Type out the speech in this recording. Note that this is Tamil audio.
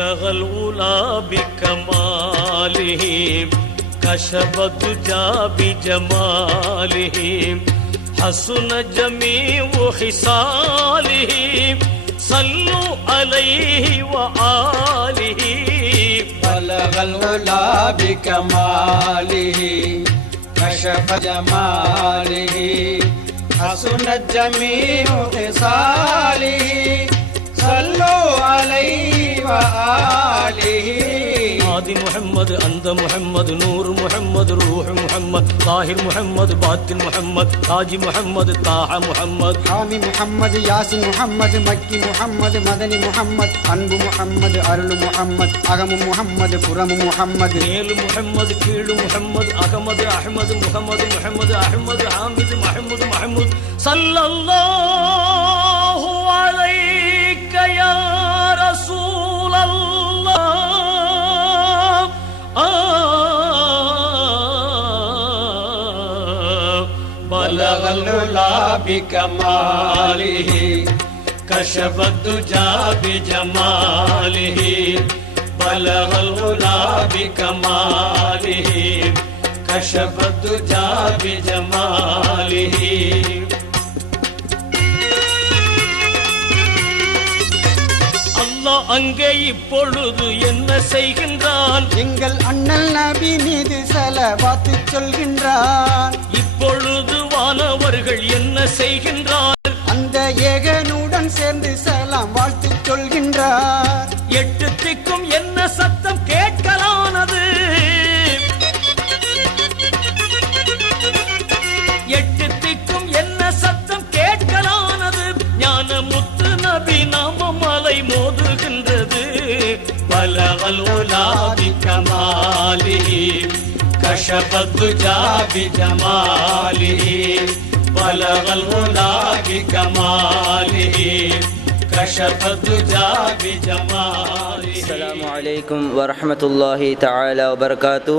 بلغ العلا بكماله كشف الدجى بجماله حسن جميع خصاله صلوا عليه وآله بلغ العلا بكماله كشف جماله حسن جميع خصاله صلوا عليه وآله آدي محمد أنت محمد نور محمد روح محمد طاهر محمد باطن محمد تاج محمد طه محمد حامي محمد ياسين محمد مكي محمد مدني محمد أنبو محمد أرل محمد أغم محمد فرم محمد نيل محمد كيل محمد أحمد أحمد محمد محمد أحمد حامد محمد محمود صلى الله عليك يا رسول الله بلغ العلا بكماله كشف الدجى بجماله بلغ العلا بكماله كشف الدجى بجماله அல்லாஹ் அங்கே இப்பொழுது என்ன செய்கின்றான்? எங்கள் அண்ணல் நபி மீது ஸலவாத்து சொல்கின்றான். இப்பொழுது வானவர்கள் என்ன செய்கின்றார்? அந்த ஏகனுடன் சேர்ந்து சலாம் வாழ்த்து சொல்கின்றார். எட்டு திக்கும் என்ன சத்தம் கேட்கலானது? எட்டு திக்கும் என்ன சத்தம் கேட்கலானது? ஞான முத்து நபி நாமம் மலை மோதுகின்றது. بلغ العلا بكماله كشف الدجى بجماله بلغ العلا بكماله كشف الدجى بجماله. السلام عليكم ورحمة الله تعالى وبركاته.